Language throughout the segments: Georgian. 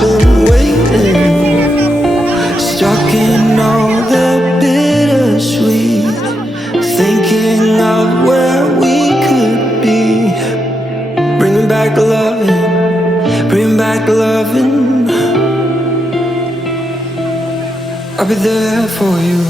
been waiting, stuck in all the bittersweet, thinking of where we could be. Bringing back the loving, bring back the loving. I'll be there for you.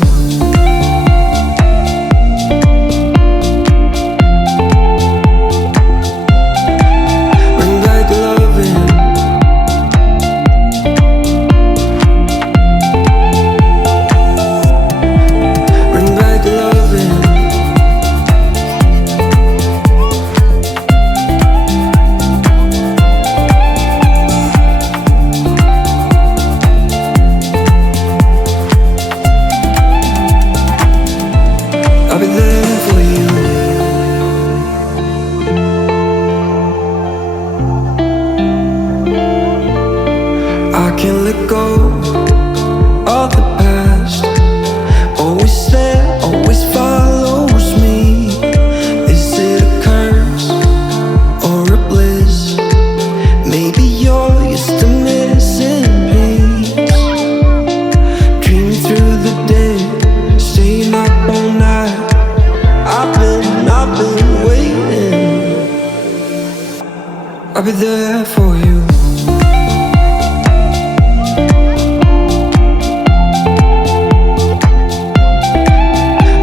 I'll be there for you.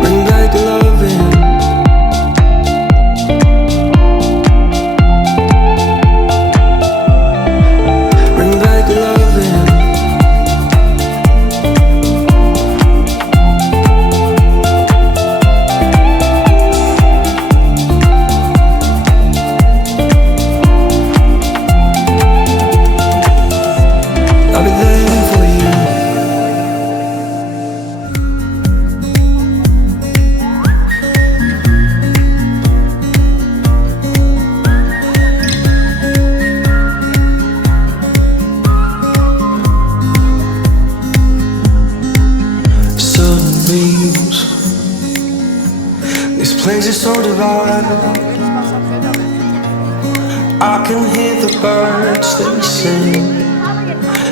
Bring back the loving. Bring back the loving. This place is so divided. I can hear the birds, they sing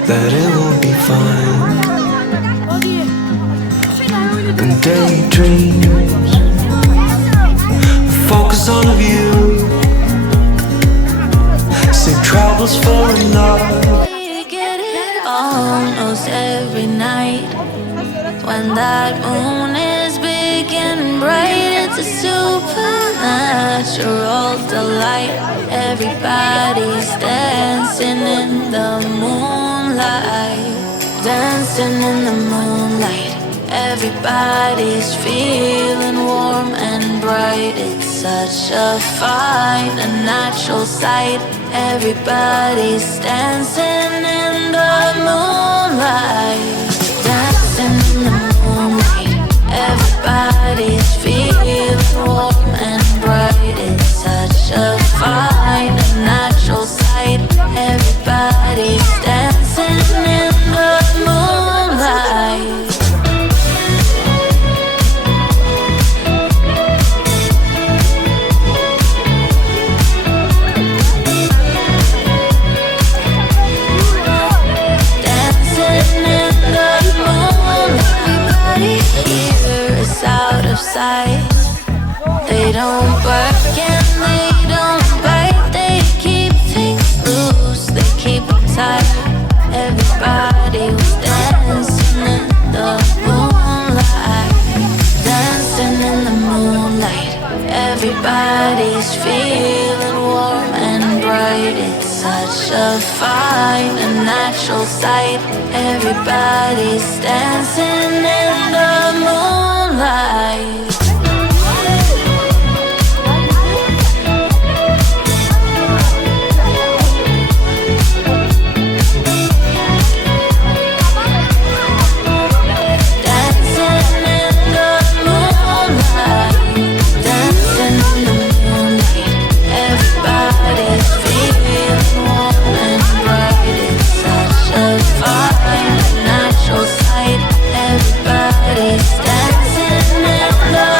that it will be fine. And daydreams focus on a view, say travels for enough. We get it almost every night when that moon is big and bright. It's a supernatural delight. Everybody's dancing in the moonlight, dancing in the moonlight. Everybody's feeling warm and bright. It's such a fine and natural sight. Everybody's dancing in the moonlight, dancing in the moonlight. Everybody's feeling warm and bright. It's such a fine and natural sight. Everybody's dancing in the moonlight. They don't work and they don't bite. They keep things loose, they keep them tight. Everybody was dancing in the moonlight, dancing in the moonlight. Everybody's feeling warm and bright. It's such a fine and natural sight. Everybody's dancing in the moonlight. Everybody's dancing in the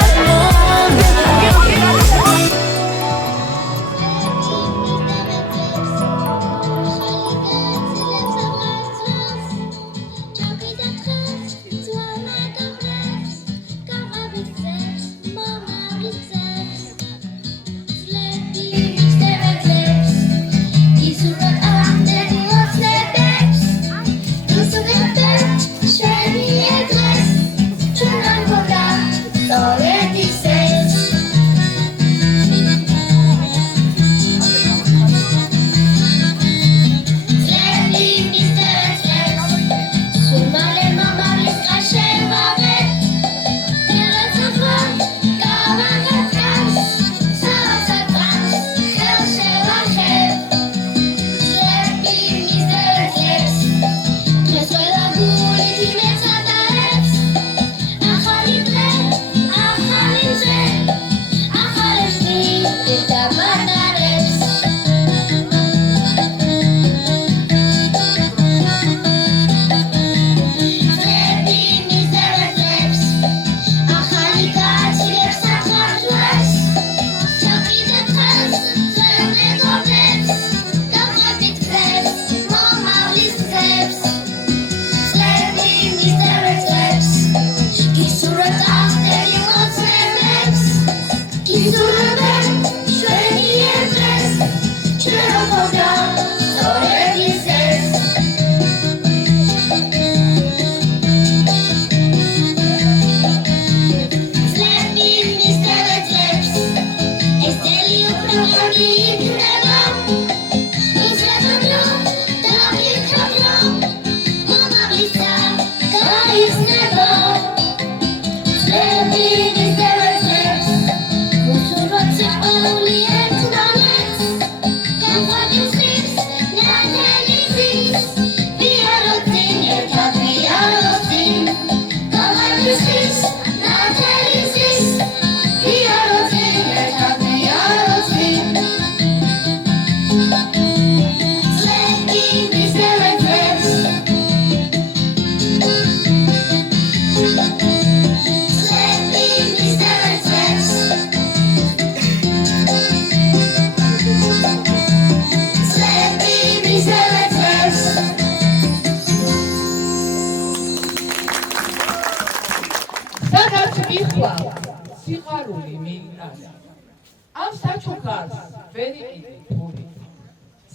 ამ საჩუქარს ვერ იყიდე ფული.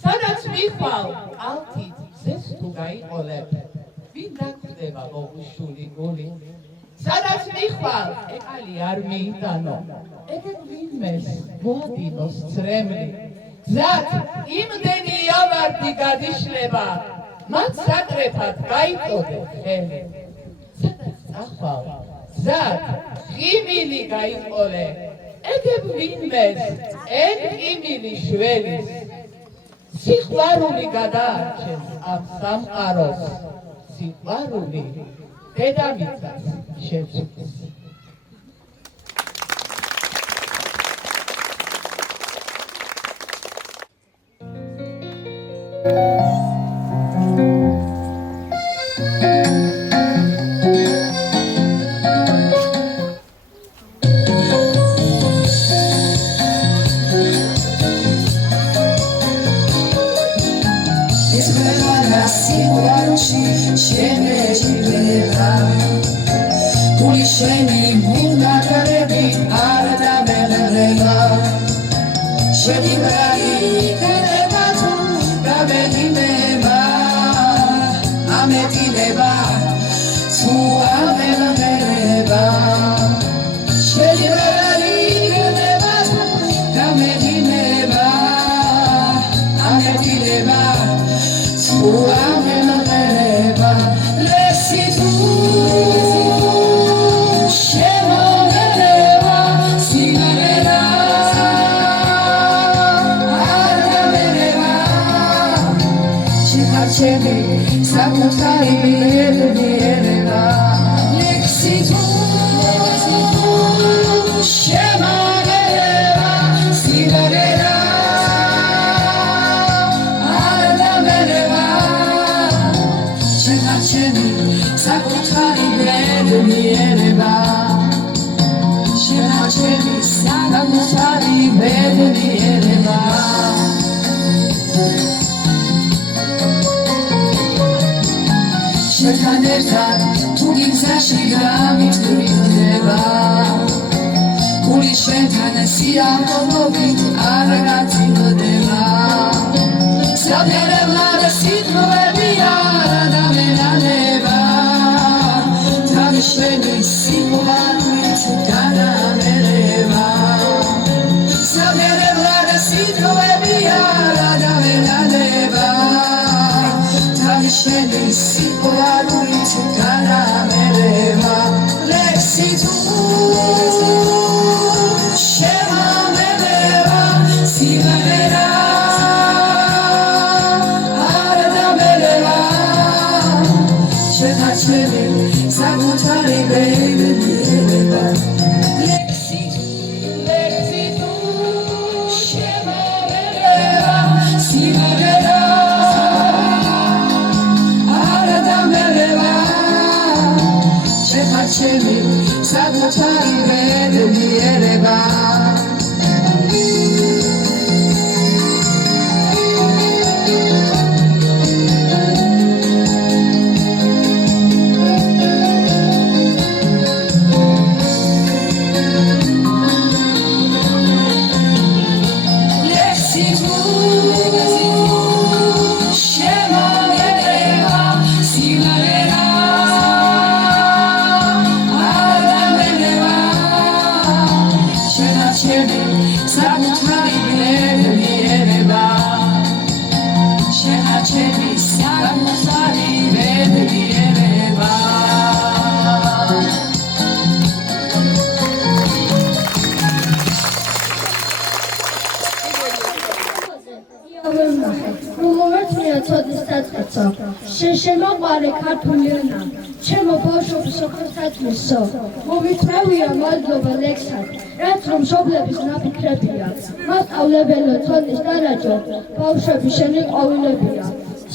სადაც მიხვალ ალთით ზეს თუ გაიყოლებ, ვინ დაგხვდება მოღუშული გული. სადაც მიხვალ ეკალი არ მიიტანო, ეგეთ ვინმეს მოადინოს ცრემლი. გზად იმდენი ავარდი გადიშლება, მათ საკრეფად გაიწოდე ხელი. სადაც წახვალ გზად ღიმილი გაიყოლე, ეგებ ვინმეს ენ ღიმილი შველის. სიყვარული გადაარჩენს ამ სამყაროს, სიყვარული დედამიწას შეცვლის. შემოყარე ქართული ენა, ჩემო ბავშვობის ოქროსათმისო, მომიწევია მადლობა ლექსად, რაც რომ მშობლების ნაფიქრებია, მასწავლებელო ცოდნის დარაჯო, ბავშვები შენი ყვავილებია.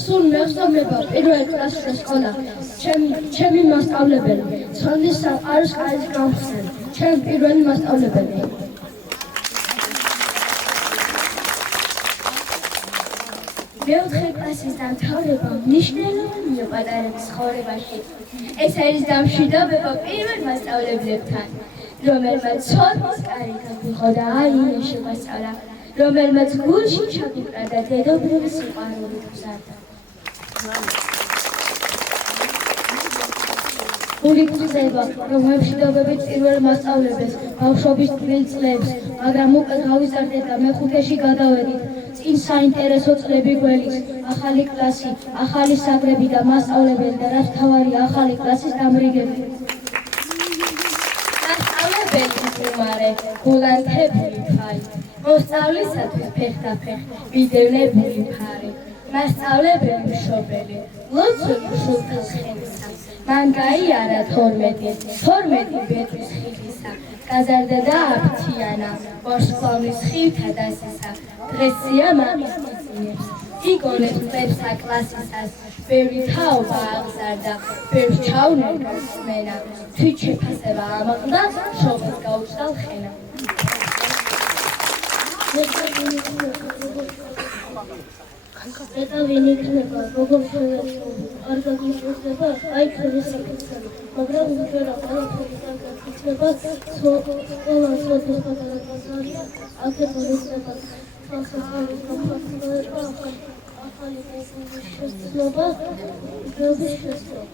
სულ მეგზავნება პირველ კლასზე სკოლა, ჩემი მასწავლებელი, ცოდნის სამყაროს კარის გამხსნელი, ჩემი პირველი მასწავლებელი. მეოთხე კლასის დამთავრება მნიშვნელოვანია პატარების ცხოვრებაში. ეს არის დამშვიდობება პირველ მასწავლებლებთან. რომელმაც ცოდნის კარი გაგვიღო და აიეში მასწავლა, რომელმაც გულში ჩაგუკრა და დედოფლური სიყვარული გზარდა. გული გრძება, რომ მემშვიდობებით პირველ მასწავლებელს, ბავშვობის თბილ წლებს, მაგრამ უკვე გავიზარდეთ და მეხუთეში გადავედით. წინ საინტერესო წლები გველის, ახალი კლასი, ახალი საგრები და მასწავლებელი და რაც მთავარია ახალი კლასის დამრიგები. მასწავლებელი მყინვარე, გულანთებული ხარი, მოსწავლისათვის ფეხდაფეხ, მიდევნებული ფარი. მასწავლებელი მშობელი, ლოცვები სულთნის ხელისა, მან გაიარა 12 ბეწვის ხილისა, გაზარდა და აფთიანა, ვარსკვლავის ხილთა დასისა, დღეს სიამაყის მიწინებს, იგონებს წლებსა კლასისას, ბევრი თაობა აღზარდა, ბევრს ჩაუნერგა მსმენა, თვით შეფასება ამაყდა, შობას გაუჭდა ლხენა. Eta veni იქნება, როგორ შეიძლება, არ გაგიშვება, აი ხელი საკითხები, მაგრამ უბრალოდ ყველაფერი გაგიჩნდება, ყველა სოციალურ პატარებაზარია, აკეთებდება სასწავლებლის განხორციელება, ახალი დაზიანების შესწავლება, გრობის შესწავლა.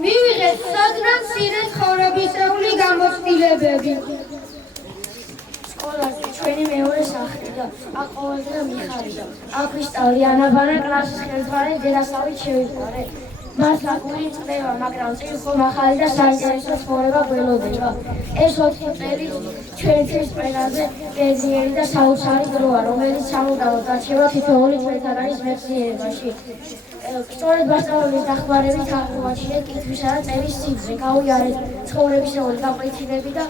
მივიღეთ სოდნად მცირე ცხოვრებისეული გამოცდილებები. სკოლაში ჩვენი მეორე სახლი და აქ ყოველდღე მიხარია. აქ ვისწავლი ანაბანა კლასის ხელმძღვანელი დედასავლით შევიყვარე. მას ლაკული წდება, მაგრამ წინ ხომ ახალი და საინტერესო ცხოვრება გველოდება. ეს 4 წელი ჩვენთვის ყველაზე ბედნიერი და საოცარი დროა, რომელიც სამუდამოდ დარჩება თითოეული ჩვენთაგანის მეხსიერებაში. სწორედ მასწავლებლის დახმარებით აღმოაჩინეთ კითხვისა და წერის სიგრძე, გავიარეთ ცხოვრებისეული გაკვეთილები და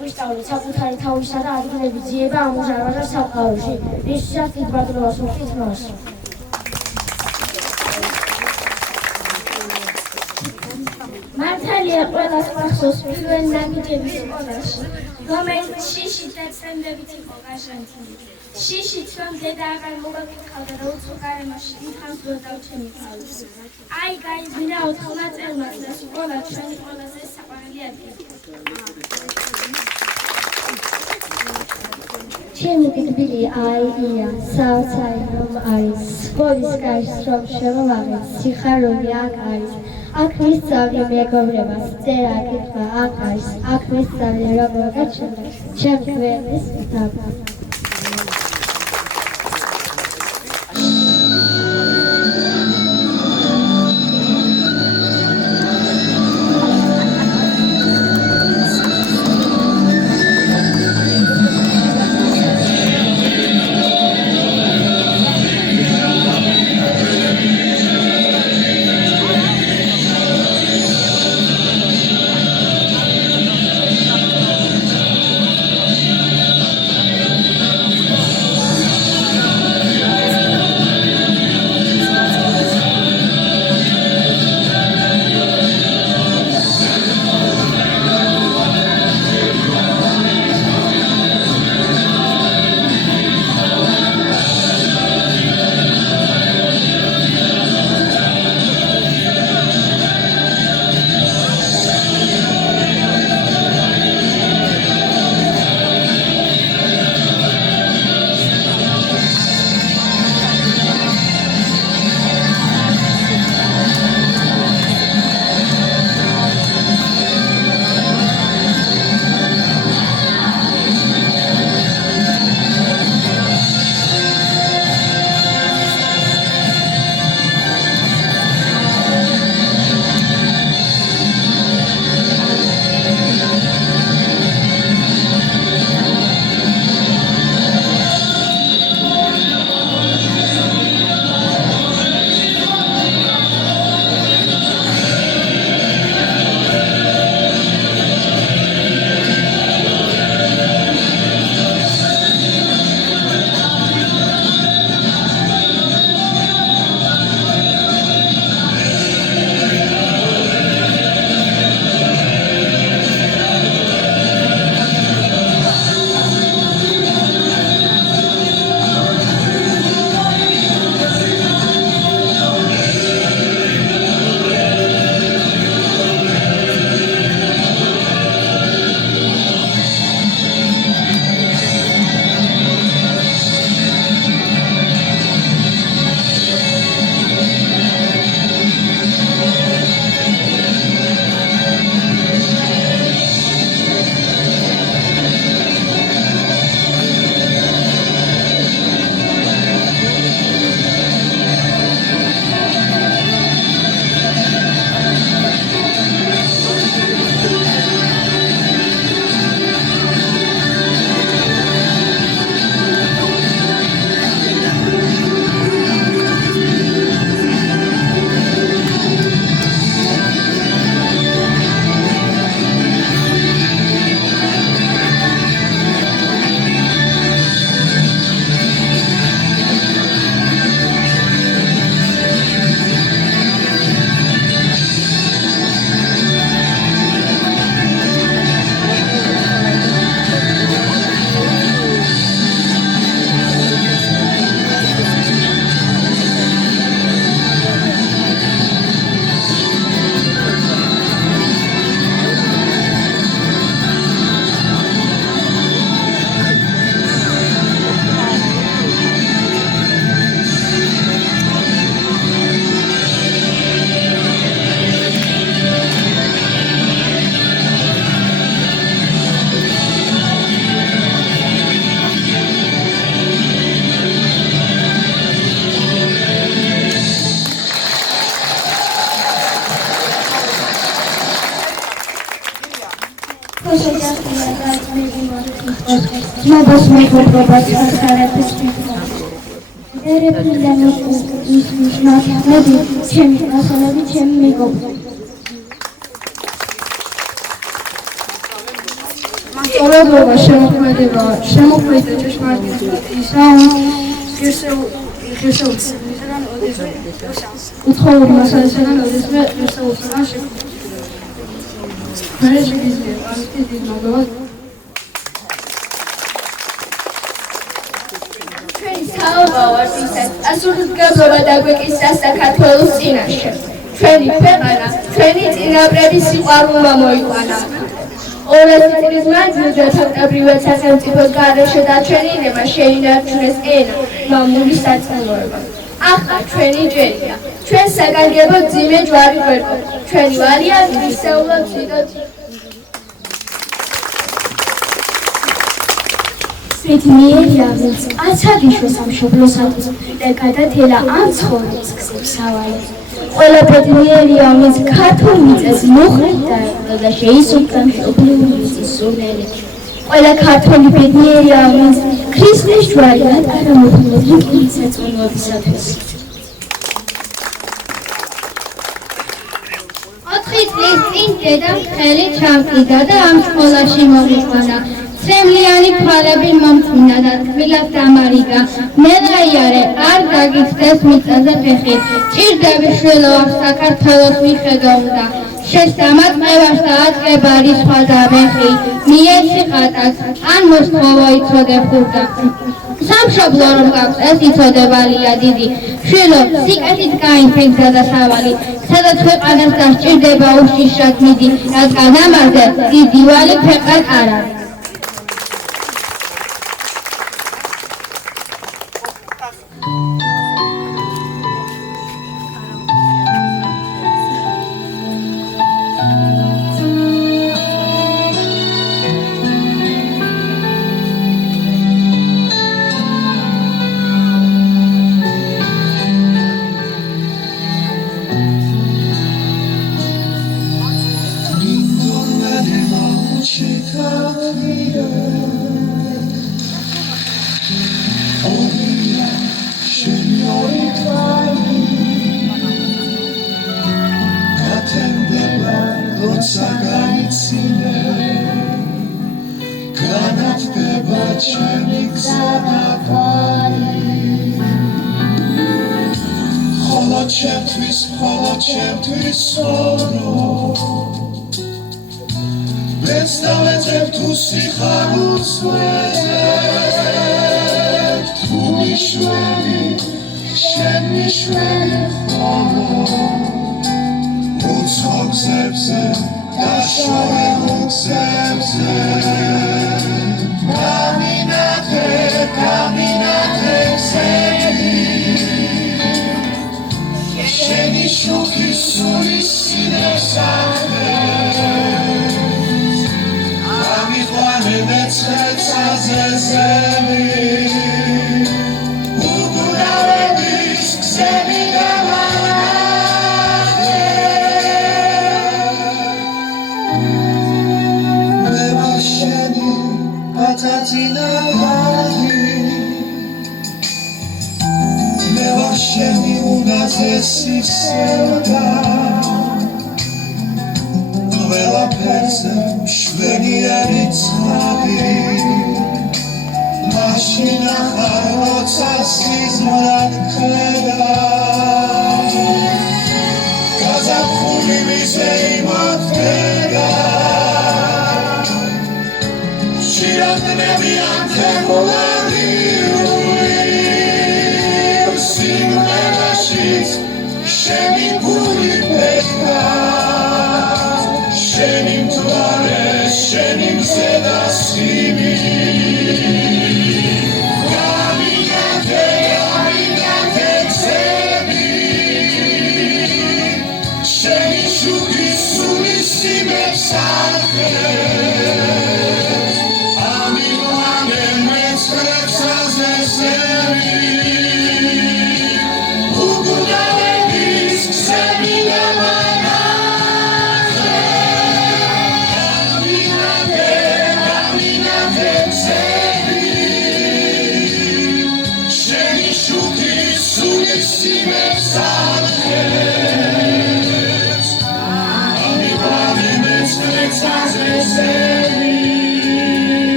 ვისწავლეთ საკუთარი თავისა და ადგილების ძიება ამუზარმა და სამყაროში. რისთვისაც დიდ ბადრობას ვუხდით მას. მართალია ყველას მახსოვს პირველი ნაბიჯების სკოლაში, რომელიც შიშით და წემდებით იყო გაშენილი. შიშით რომ დედა აღარ მოგაკითხავდა და უცხო გარემოში დიდხანს დრო დავჩენილ. აი გაიზმირა 4 წელმაც და სკოლა ჩვენი ყველაზე საყვარელი ადგილი. ჩემი თქმილი აია, საოცარი არის, სკოლის გარშ რომ შევავაღეთ, სიხარული აქ არის. აქ მისწავლი მეგობრება, წერა, კითხვა აქ არის. აქ მისწავლი რომ მოგაჩვენე, ჩემ ქვეყნის მთავრობა. Znowu smutno prowadzi Askarety Świetna. Repilami już na robi ciemni, na sobie ciemnego. Mantorowa się opowiadała, czemu powiedzieć Martin i sam Grzeszeł. Utchór na salę odezwę, Grzeszeł naszych. მე შეგიძლია ასეთი დიდი მოგება ჩვენი საუბრო ვართ ისეთ ასურთგებლობა დაგვეკისრა საქართველოს წინაშე. ჩვენი ქვეყანა, ჩვენი წინაპრების სიყვარულმა მოიყვანა. 200 წლის მანძილზე ფაქტობრივად სახელმწიფოს გარეშე დარჩენილება შეინარჩუნეს ენა, მამული სარწმუნოება. ახლა ჩვენი ჯერია, ჩვენ საგანგებო ძიმე ჯვარი გვერდო, ჩვენი ვალია მისეულად ვიდოთ. ბედნიერია, ვინც კაცად იშვეს ამ მშობლოსათვის და გადათელა ამ ცხოვრების გზებს ავალი. ყველა ბედნიერია, ვინც ქართულ მიწას მოხრით დაეყო და შეისუფლა მშობლიური მიწის სულელი. ყველა ქართველი ბედნიერია, ვინც ქრისტეს ჯვარი ადგარა მოხმედ რიგის საწმუნოებისათვის. 4 წლის წინ დედამ ხელი ჩამკიდა და ამ სკოლაში მოგიყვანა. Semliani ფალები მომწმინდა და თბილად დამარიგა. მელაიარე არ დაგიწყდეს მიწაზე ფეხი. ჭირდები შვილო აქ საქართველოს მიხედო უნდა. შესდამად მევას და აწება რისხვა და მეხი. მიეცი ყატაკს ან მოსთხოვო იცოდე ხურდა. სამშობლო რომ გაქვს ეს იცოდებალია დიდი. შვილო სიკეთით გაინფრინდა და სავალი. სადაც ქვეყანას დასჭირდება უშიშრად მიდი. რადგან ამაზე დიდი ვალი ქვეყან არ არის.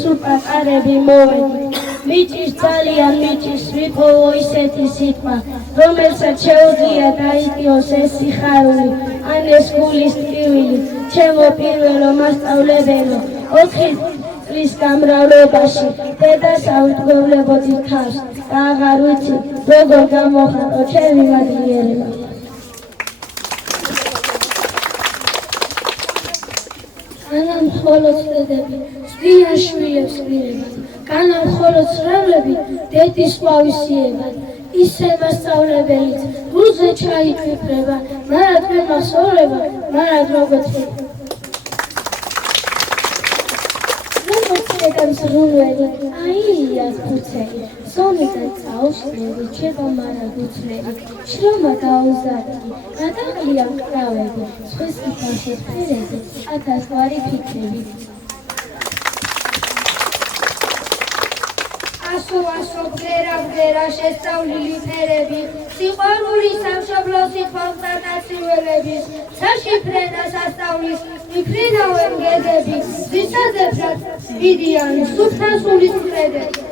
სუპატარები მოვედი მიჭის ძალიან მიჭის ვიპოვო ისეთი სიტყვა რომელსაც შეუძლია დაიკიოს ეს სიხარული ან ეს გულის ტკივილი ჩემო პირველო მასწავლებელო 4 წლის გამრავლობაში დედას აუდგოვლებოდი თავს და აღარ ვიცი როგორ გამოხატო ჩემი მადლიერება განამ მხოლოდ დედები ზვიან შვილებს ვირებად განამ მხოლოდ ცრემლები დედის ყვავისიებად ისე მასწავლებელიც გულზე ჩაითვიფრება მარად მემახსოვრება მარად მოგოცხება დედამს რუნველი აია ხუცელი სომიდან წაუშლები ჩება მარად უცლები შრომა გაუზარდი გადაღლია მკრავები სხვის იფაშეს ფერები ათასგვარი ფიქრები ასო ბგერა შესწავლილი ფერები სიყვარული სამშობლო სიტყვათა დაციველების საშიფრენა სასწავლის მიფრინავენ გედები ვისაძებსად დიდიანი სუფთა სულის მკრედები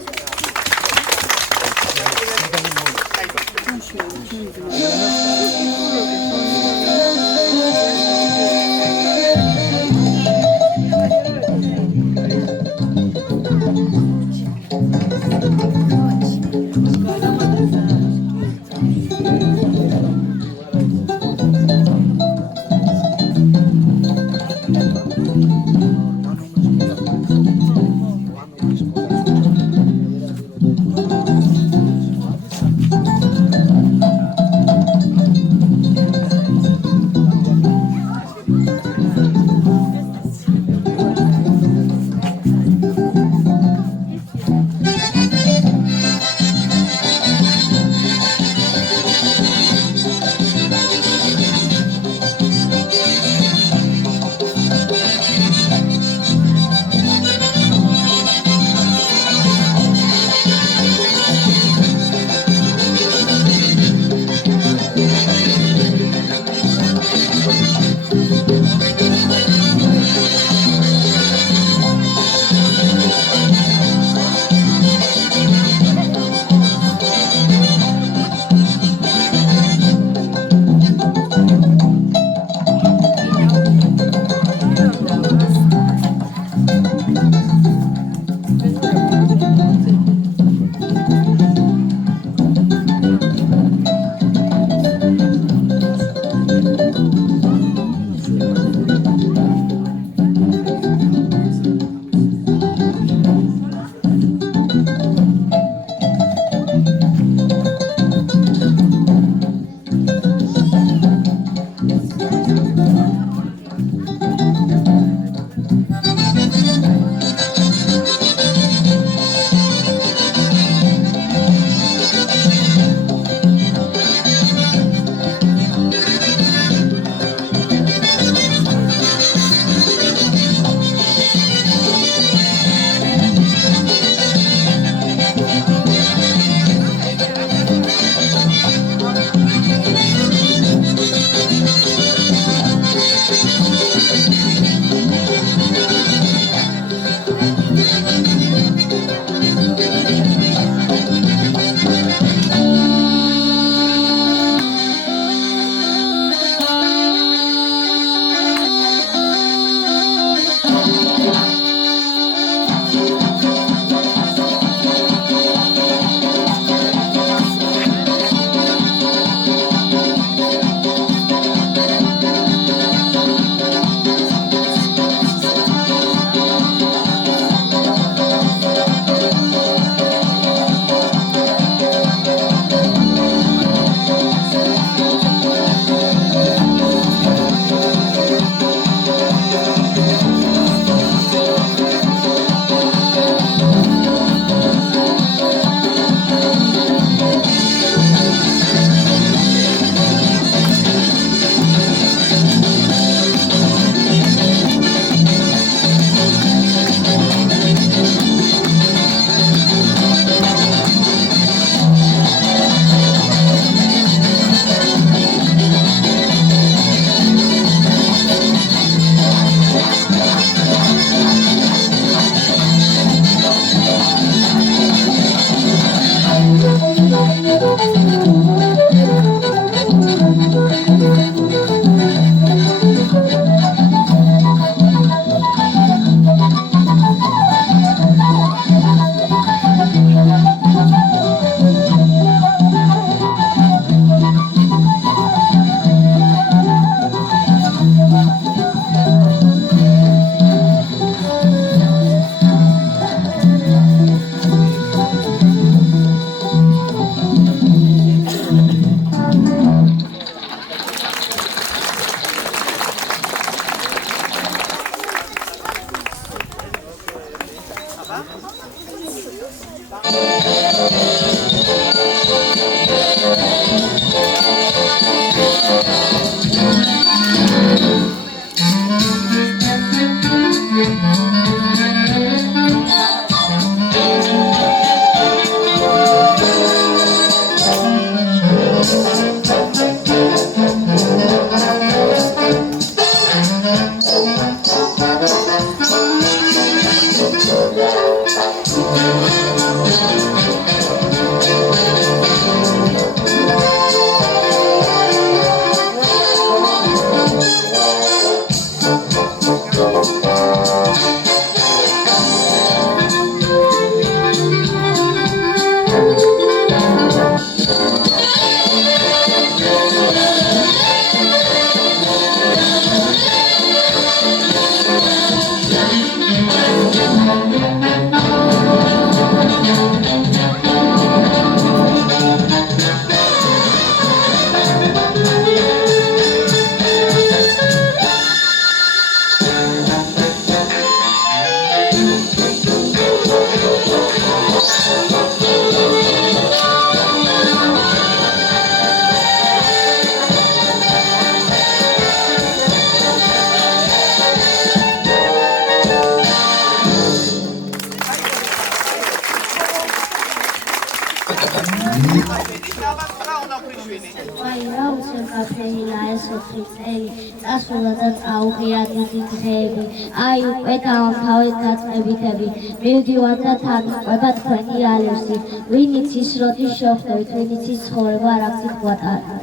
წელი წასულა და წაუღია დიდი დღეები აი უკვე დავამთავრეთ დაწყებითები მივდივართ და თან ყვება თქვენი ალერსი ვინ იცის როდის შევხვდებით ვინ იცის ცხოვრება არ აქცით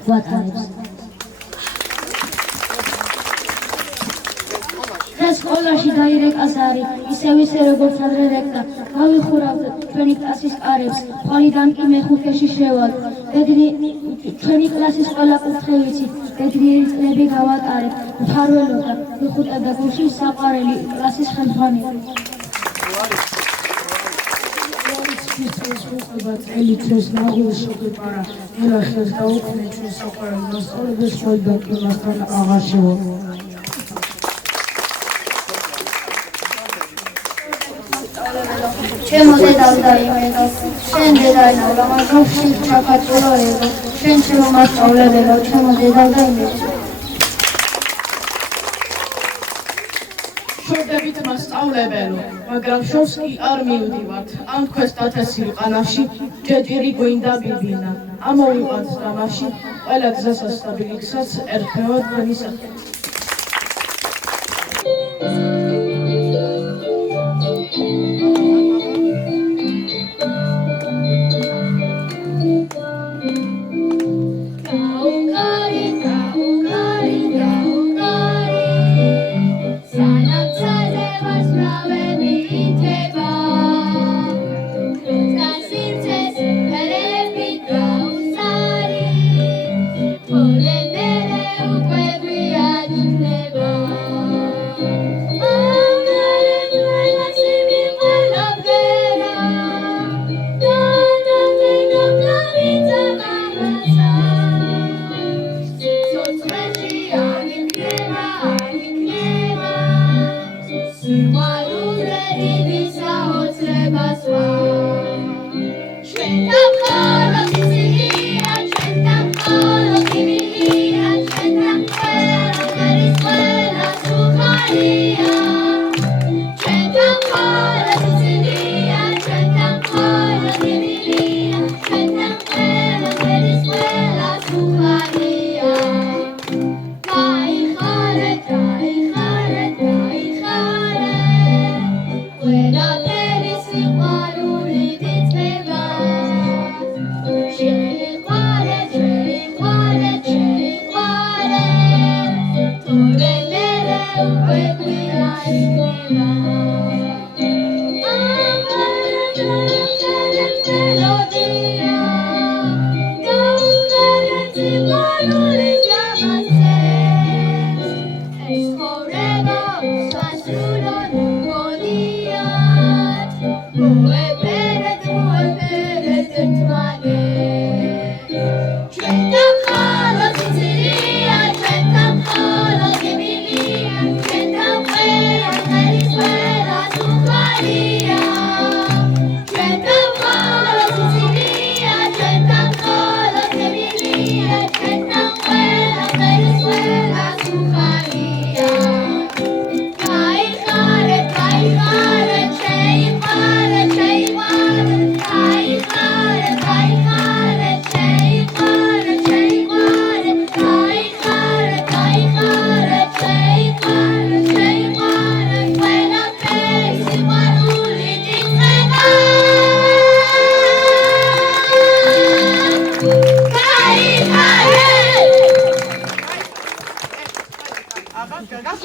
გვატარებს დღეს სკოლაში დაირეკა ზარი ისე როგორც ადრე რეკდა გავიხურავთ ჩვენი კლასის კარებს ხვალიდან კი მეხუთეში შევალ ჩვენი კლასის ყველა კურთხევი ვიცით ბედნიერი წლები გავატარეთ მფარველობდა ვიხუტებდა გულში საყვარელი კლასის ხელმძღვანელი წელი ჩვენს ნაღულში გვიპარა ელახეს გაუქმე ჩვენს საყვარელ მასწავლებლებს შევიდა კი მასთან აღარ შევალ ჩემო დედალ დაიმეგო, შენ დედაინავ, მაგავში ჩაფაწუროებო, შენ ჩემო მასწავლებელო, ჩემო დედალ დაიმეგო. შორდებით მასწავლებელო, მაგრამ შორს კი არ მივდივართ. ამ თქვენს დათესილ ყანაში ჯეჭირი გვინდა ბიბინა. ამოვიყვანთ დამაში, ყველა გზასაც და ბილიქსაც ერთხევა თქვენი სახელი.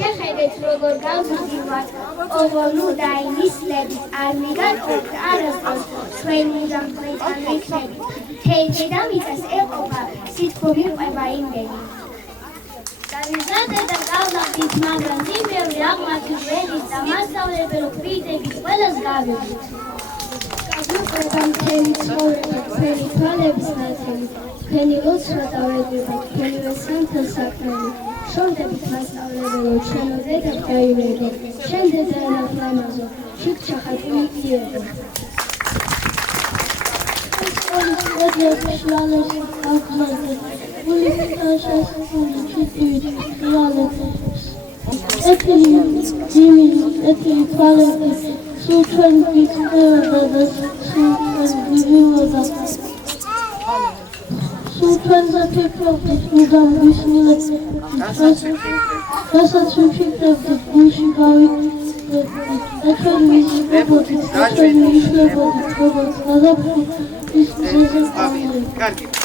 შეხედეთ როგორ გავზრდივართ ოღონდ და ინისლებით არ მიგანყოფთ არასდროს ჩვენი დამკვეთა ლექსები თეჯი და მიწას ეყოფა სითბო მიყვება იმდენი დავიზრდეთ და გავზრდით მაგრამ ძიმბევრი აღმართის ველით და მასწავლებელო ფრიდებით ყველას გავივლით გავიყვება მთელი ცხოვრება თქვენი თვალების ნათელი თქვენი ლოცვა და ვეგება თქვენივე სანთელ საქმელი შორდებით მასწავლებელო ჩემო დედა დაივეგო შენ დედა ელაფლამაზო შიგჩახატული იებო სკოლის მოძიებს შლალებს აღმაზე გულის ტაშას გული ჩიტივით ხიალებს ეთილი ძიმი ეთილი თვალები სულ ჩვენ გიწევდა და სულ ჩვენ გივიოდა სულ თქვენზე ფიქრობდით, მუდამ ვისმინეთ, რასაც ვიფიქრებდით, გულში გავიქრებდით, და ჩვენ ვისმებოდით, და ჩვენ ვიშლებოდით, როგორც გაზაფხული ის გზაზე გავიყენებთ.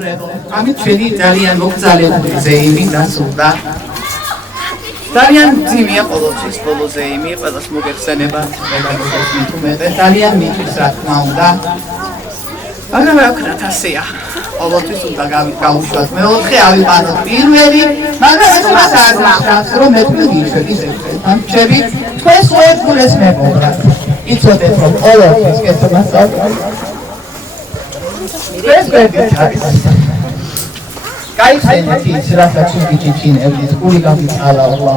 მაყურებო, ამით ჩვენი ძალიან მოგზალებული ზეიმი დასრულდა. ძალიან მძიმეა ყოველთვის ბოლო ზეიმი, ყველას მოგეხსენება, ძალიან მიწვის რა თქმა უნდა. მაგრამ რა ვქნათ, ასეა. ყოველთვის უნდა გავუშვათ მეოთხე, ავიყვანოთ პირველი, მაგრამ ეს მას არ ნიშნავს, რომ მე ვიშვები ზეიმთან. ჩემი თქვენს უერთგულეს მეგობრად. იცოდეთ, რომ ყოველთვის კეთებას წავყავთ. ეს გვერდით არის. გაიხსენეთ ის, რასაც უგიჩინებთ, გული გამიწალაო.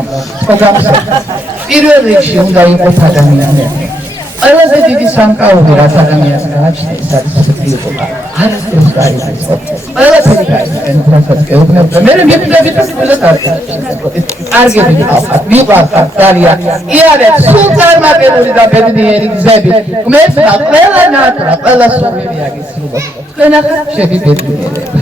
პირველ რიგში უნდა იყოს ადამიანები. ყველაზე დიდი სამკაული, რაც ადამიანს გააჩნია, ის არის სიყვარული. არასდროს გაიგრძნო. ყველაფერი გაიგრძნო, რასაც გეუბნებთ. მე მიგვიდებით ყველა კარგები გყავთ, მიყვარხართ ძალიან. იარეთ, სულ წარმატებული და ბედნიერი გზები. გმერთმა ყველა ნატრა, ყველა სურვილი აგისრულო. თქვენ ახლა შეგიბედნიერება.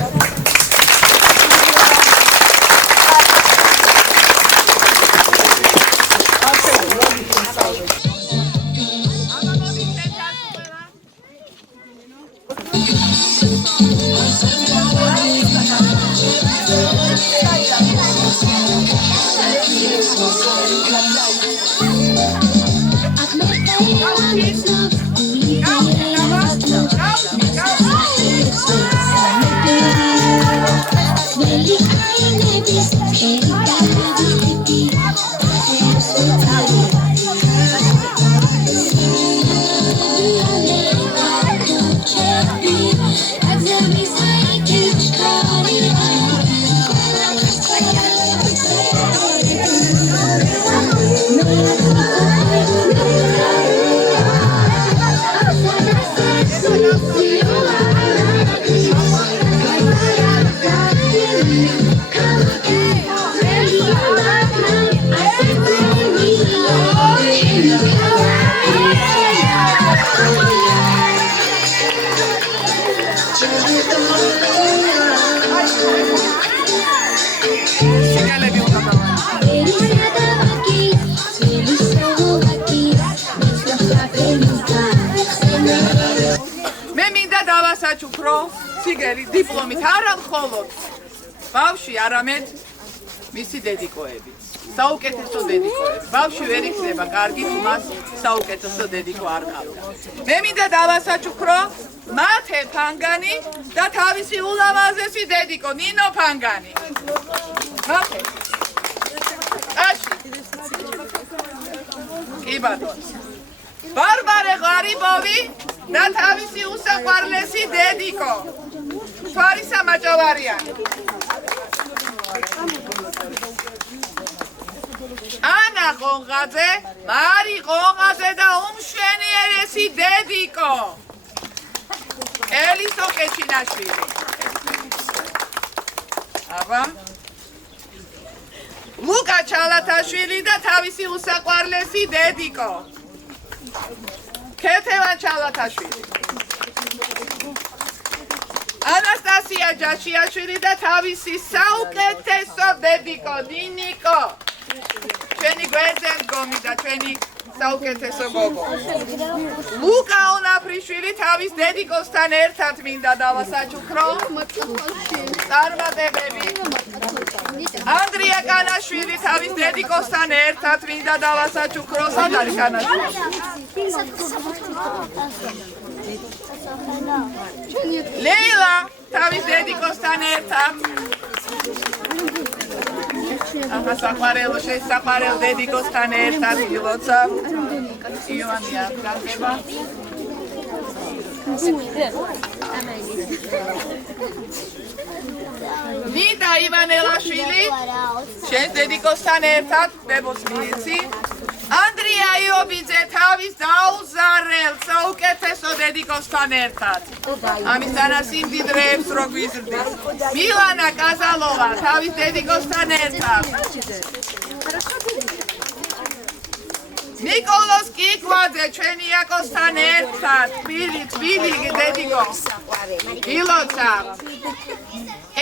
სიგერი დიპლომით არ მხოლოდ ბავშვი, არამედ მისი დედიკოები. საუკეთესო დედიკოები. ბავშვი ვერ იქნება კარგი, თუ მას საუკეთესო დედიკო არ ყავდა. მე მინდა დავასაჩუქრო მათე ფანგანი და თავისი ულამაზესი დედიკო ნინო ფანგანი. მათე. კი ბატონო. ბარბარე ღარიბოვი და თავისი უსაყვარლესი დედიკო. თვარისა მაჭოვარიანი. ანა ყონღაძე, მარი ყონღაძე და უმშვენიერესი დედიკო. ელისო კეჩინაშვილი. აბა ლუკა ჩალათაშვილი და თავისი უსაყვარლესი დედიკო. ქეთევან ჩალათაშვილი. ანასტასია ჯაშიაშვილი და თავისი საუკეთესო დედიკო ნინიკო. ჩვენი გვერდზე მდგომი და ჩვენი საუკეთესო გოგო. ლუკა ონაფრიშვილი თავის დედიკოსთან ერთად მინდა დავასაჩუქრო. წარმატებები. ანდრია კანაშვილი თავის დედიკოსთან ერთად მინდა დავასაჩუქრო. სად არის კანაშვილი? ლეილა თავის დედიკოსთან ერთად. ახლა საყვარელო შესაყვარელ დედიკოსთან ერთად ილოცა. ივანია განგება. ნიდა ივანელაშვილი შენ დედიკოსთან ერთად ბებოს მიიცი. ანდრია იობიძე თავის დაუზარელ საუკეთესო დედიკოსთან ერთად. ამის თანასიმდიდრეებს რო გვიზრდის. მილანა კაზალოვა თავის დედიკოსთან ერთად. ნიკოლოს კიკვაძე ჩვენი აკოსთან ერთად. თბილი დედიკო. ილოცა.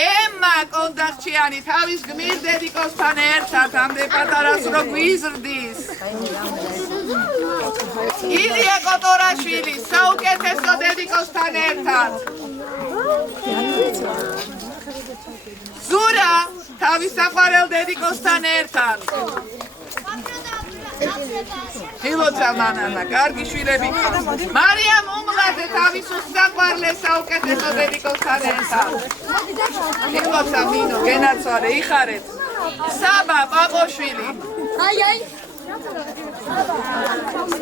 ემმა კონდახჩიანი თავის გმირ დედიკოსთან ერთად ამდე პატარას რო გვიზრდის. ილია კოტორაშვილი საუკეთესო დედიკოსთან ერთად. ზურა თავის საყვარელ დედიკოსთან ერთად. გილოცა მანანა, კარგი შვილები გყავს. მარიამ უმლაძე თავის უსაყვარლეს საუკეთესო დედიკოსთან ერთად. გილოცა მინო, გენაცვალე, იხარეთ. საბა პაპოშვილი.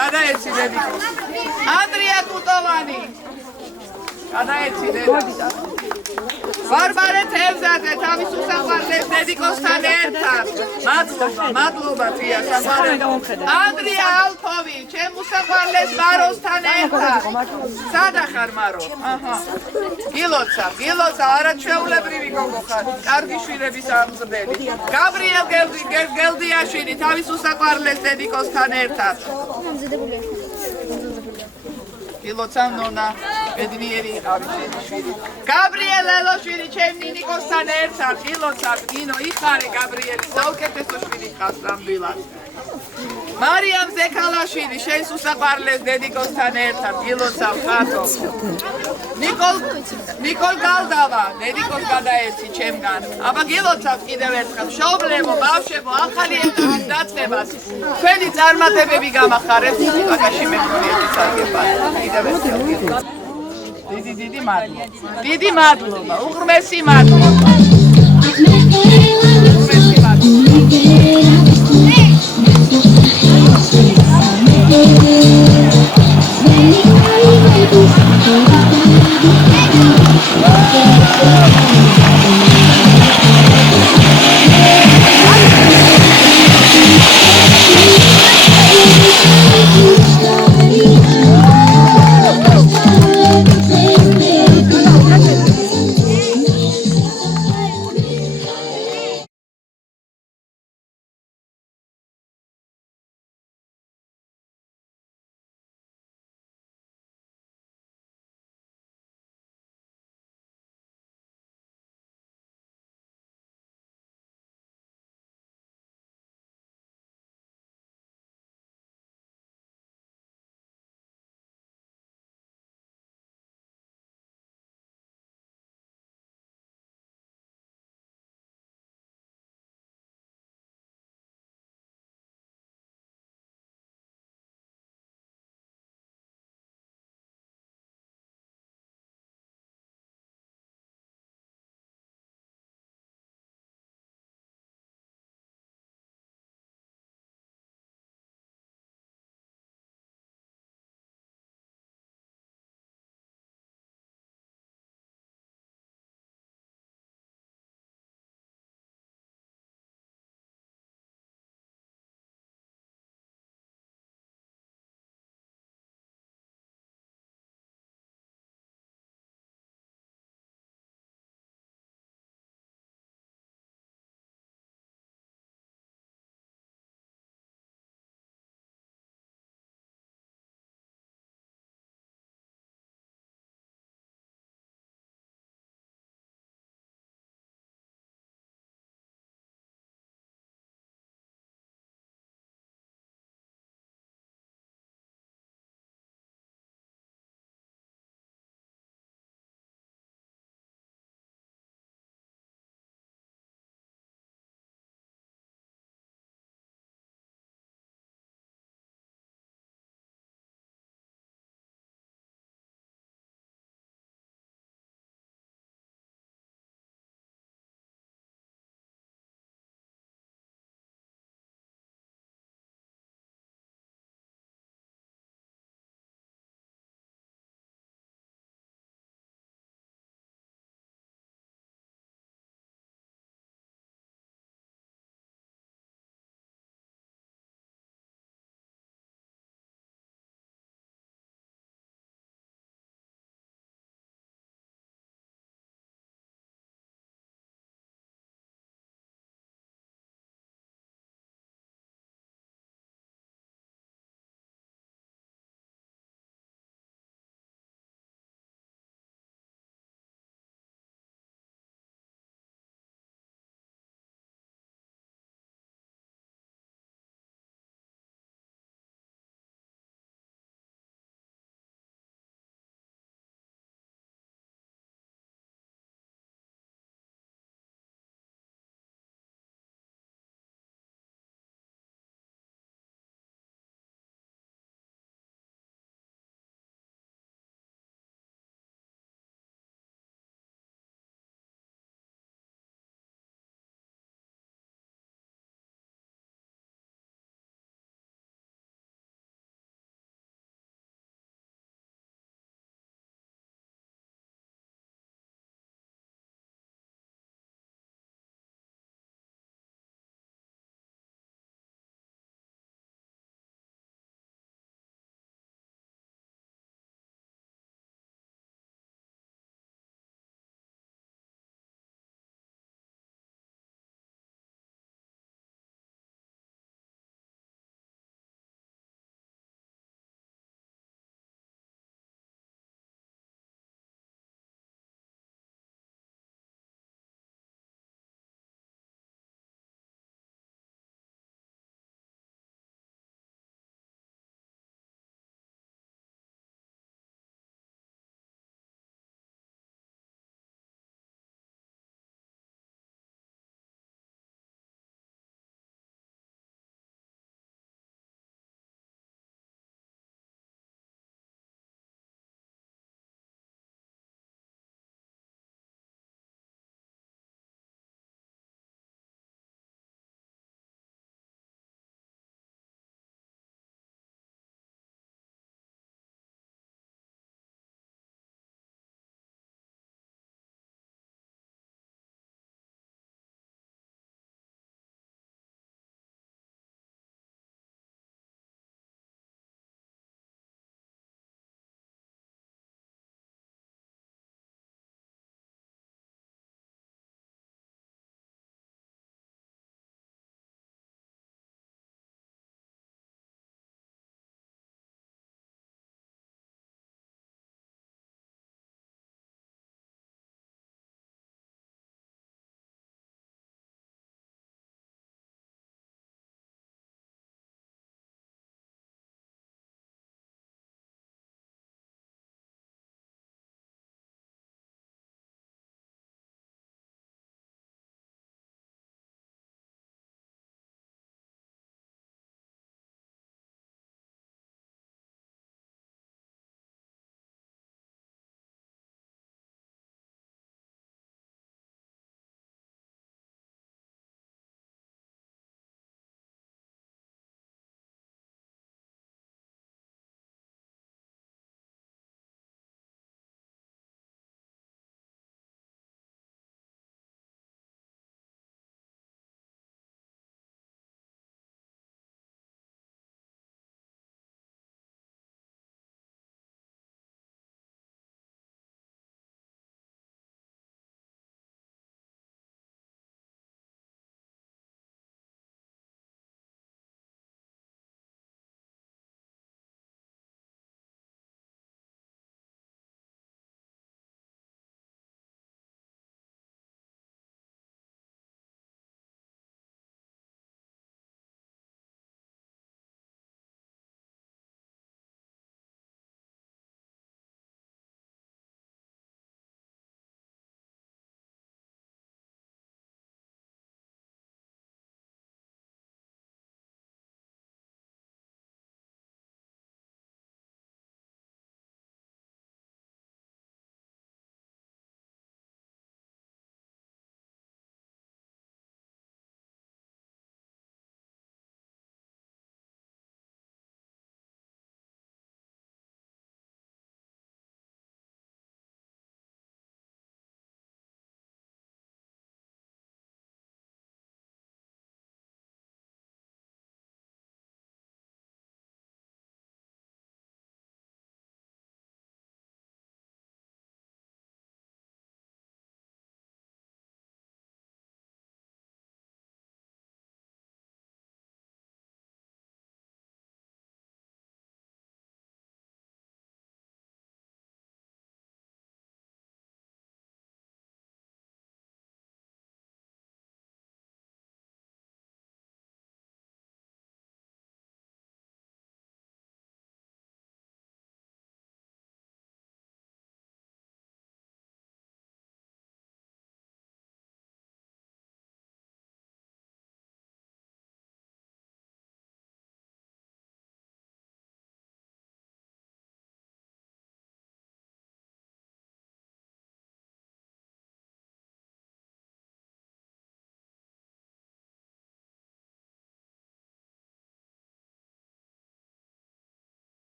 გადაეცი დედიკოს. ანდრია კუტოვანი. გადაეცი დედიკოს. ბარბარე თევზაძე თავის უსაყვარლეს დედიკოსთან ერთად. მადლობა თია საყვარელო. ანდრია ალფოვი, ჩემ უსაყვარლეს მაროსთან ერთად. სადა ხარ მარო? აჰა. გილოცა, არაჩვეულებრივი გოგო ხარ. კარგი შვილების ამზრდელი. გაბრიელ გელდიაშვილი თავის უსაყვარლეს დედიკოსთან ერთად. გილოცა ნონა ბედნიერი იყავი შენი შვილი. გაბრიელ ელოშვილი ჩემ ნინიკოსთან ერთად. გილოცა ნინო იხარე გაბრიელი საუკეთესო შვილი ხარ ნამდვილად. მარიამ ზექალაშვილი შენს უსაყვარლეს დედიკოსთან ერთად. გილოცა ხატო. ნიკოლ გალდავა დედიკოს გადაეცი ჩემგან. აბა გილოცავ კიდევ ერთხელ მშობლებო, ბავშვებო, ახალი ეტაპის დაწყებას თქვენი წარმატებები გამახარებს სიტყვაში მეგობრიები სარგებლად. კიდევ ერთხელ დიდი მადლობა. დიდი მადლობა. უღრმესი მადლობა.